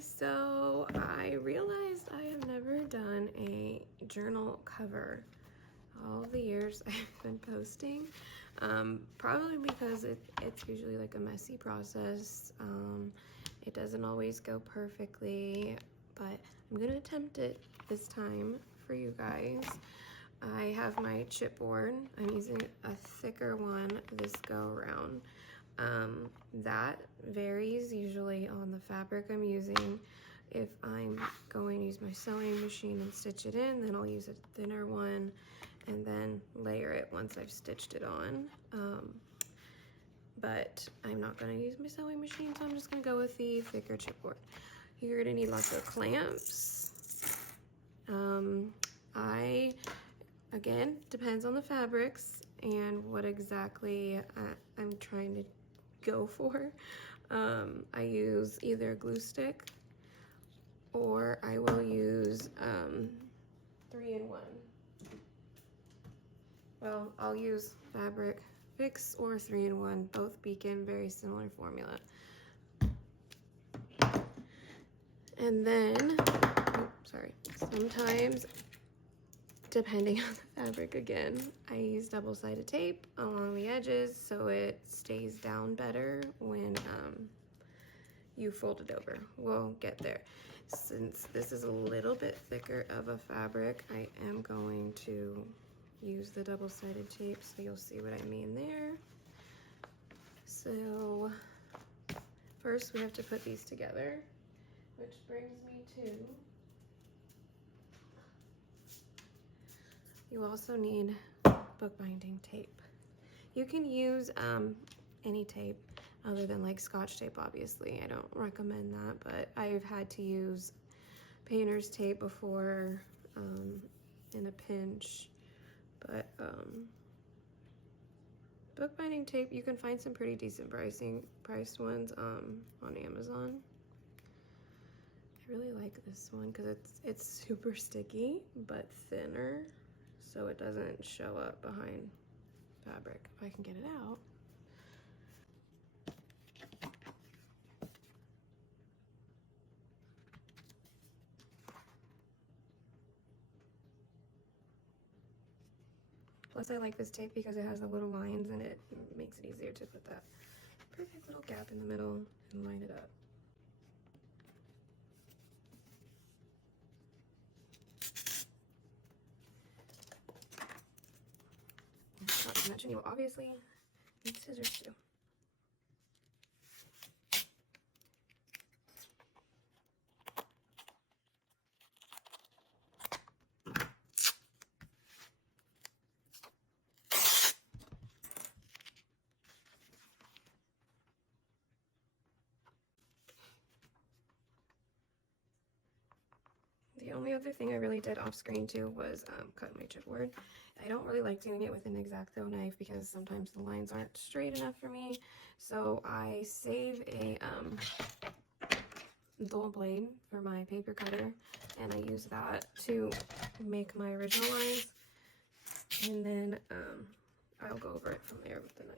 So I realized I have never done a journal cover all the years I've been posting, probably because it's usually like a messy process. It doesn't always go perfectly, but I'm gonna attempt it this time for you guys. I have my chipboard. I'm using a thicker one this go around. That varies usually on the fabric I'm using. If I'm going to use my sewing machine and stitch it in, then I'll use a thinner one and then layer it once I've stitched it on. But I'm not going to use my sewing machine, so I'm just going to go with the thicker chipboard. You're going to need lots of clamps. Again, depends on the fabrics and what exactly I'm trying to go for. I use either a glue stick or I will use 3-in-1. Well, I'll use Fabric Fix or 3-in-1, both Beacon, very similar formula. And then, sometimes, depending on the fabric again, I use double-sided tape along the edges so it stays down better when you fold it over. We'll get there. Since this is a little bit thicker of a fabric, I am going to use the double-sided tape, so you'll see what I mean there. So first we have to put these together, which brings me to, you also need bookbinding tape. You can use any tape other than like Scotch tape, obviously. I don't recommend that, but I've had to use painter's tape before in a pinch. But bookbinding tape, you can find some pretty decent priced ones on Amazon. I really like this one because it's super sticky but thinner, so it doesn't show up behind fabric. If I can get it out. Plus I like this tape because it has the little lines and it makes it easier to put that perfect little gap in the middle and line it up. Not to mention, you'll obviously need scissors too. The only other thing I really did off screen too was cut my chipboard. I don't really like doing it with an X-Acto knife because sometimes the lines aren't straight enough for me. So I save a dull blade for my paper cutter, and I use that to make my original lines. And then I'll go over it from there with the knife.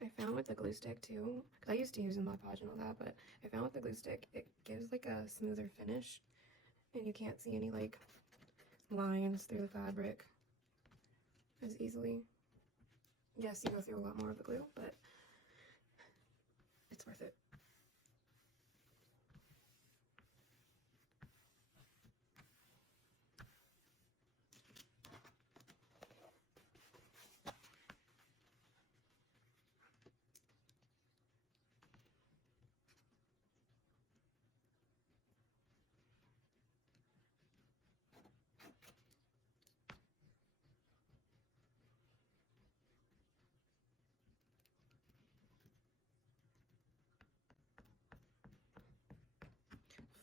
I found with the glue stick too, because I used to use a Mod Podge and all that, but I found with the glue stick, it gives like a smoother finish, and you can't see any like lines through the fabric as easily. Yes, you go through a lot more of the glue, but it's worth it.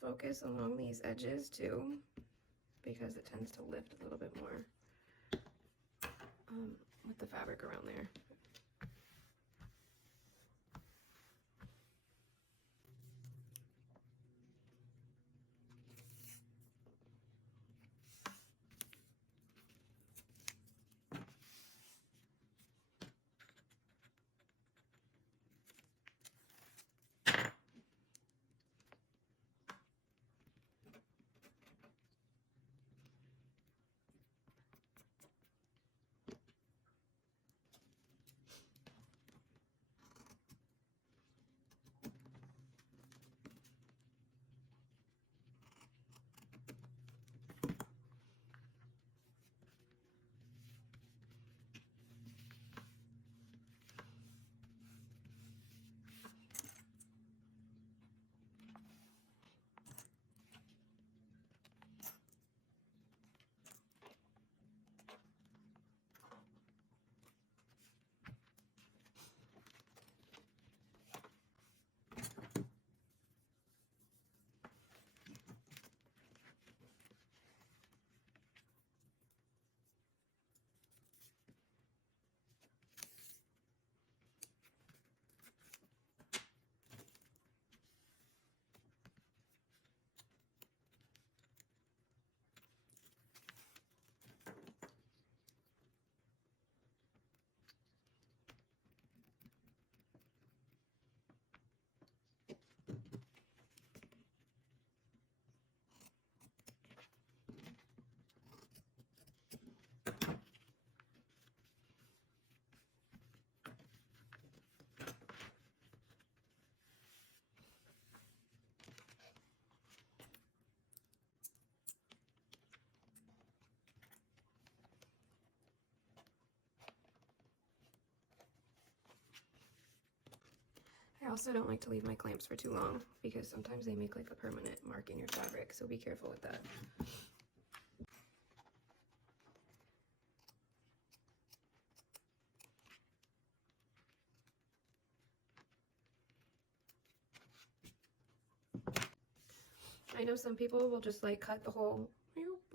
Focus along these edges too, because it tends to lift a little bit more with the fabric around there. I also don't like to leave my clamps for too long because sometimes they make like a permanent mark in your fabric, so be careful with that. I know some people will just like cut the whole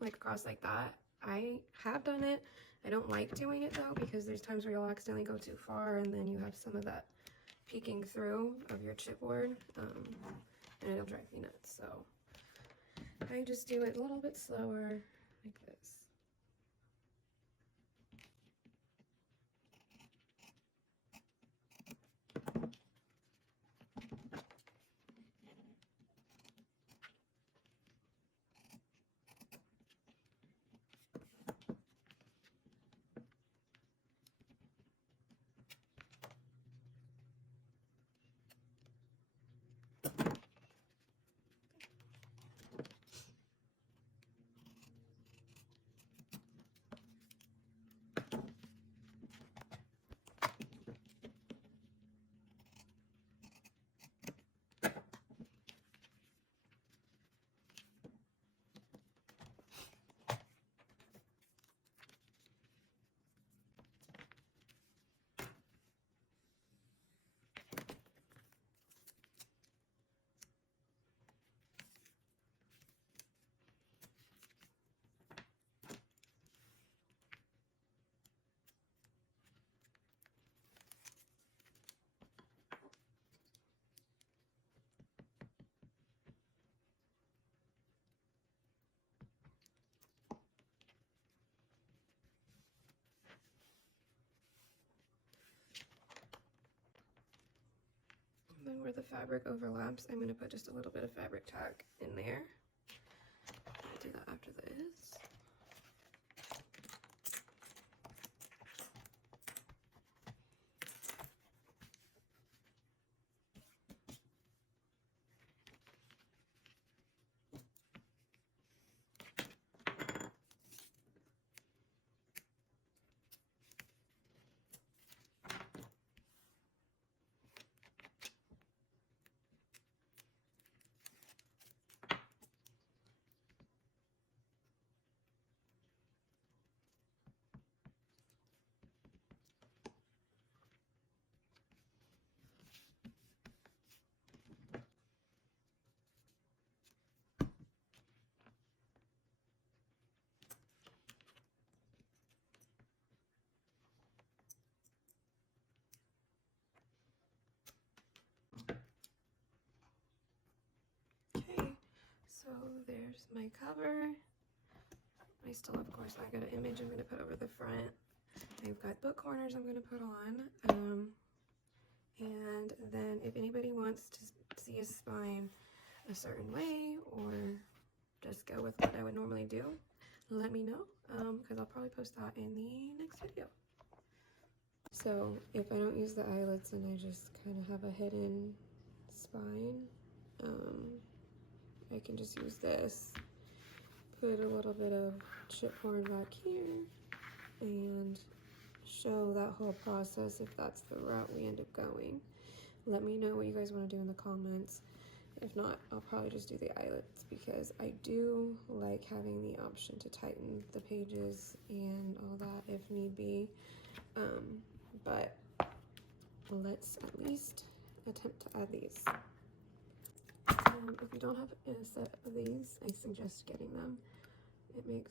like across like that. I have done it. I don't like doing it though because there's times where you'll accidentally go too far and then you have some of that peeking through of your chipboard, and it'll drive me nuts. So I just do it a little bit slower like this. Then where the fabric overlaps, I'm going to put just a little bit of fabric tack in there. I'll do that after this. there's my cover. I still, of course, I got an image I'm going to put over the front. I've got book corners I'm going to put on. And then if anybody wants to see a spine a certain way or just go with what I would normally do, let me know, because I'll probably post that in the next video. So if I don't use the eyelets and I just kind of have a hidden spine, I can just use this, put a little bit of chipboard back here, and show that whole process if that's the route we end up going. Let me know what you guys want to do in the comments. If not, I'll probably just do the eyelets because I do like having the option to tighten the pages and all that if need be. But let's at least attempt to add these. If you don't have a set of these, I suggest getting them. It makes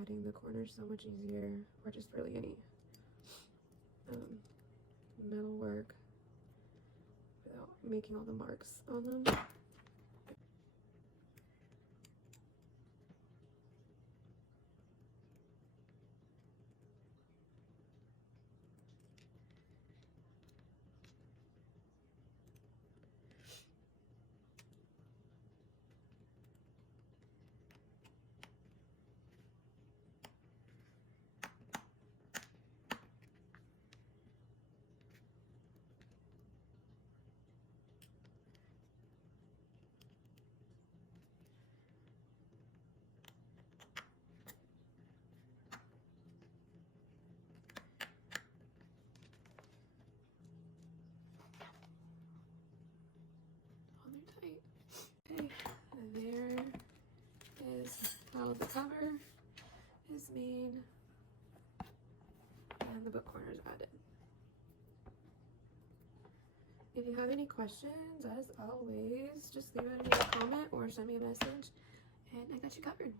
adding the corners so much easier, or just really any metal work without making all the marks on them. Tight. Okay, there is how the cover is made and the book corners added. If you have any questions, as always, just leave it in a comment or send me a message and I got you covered.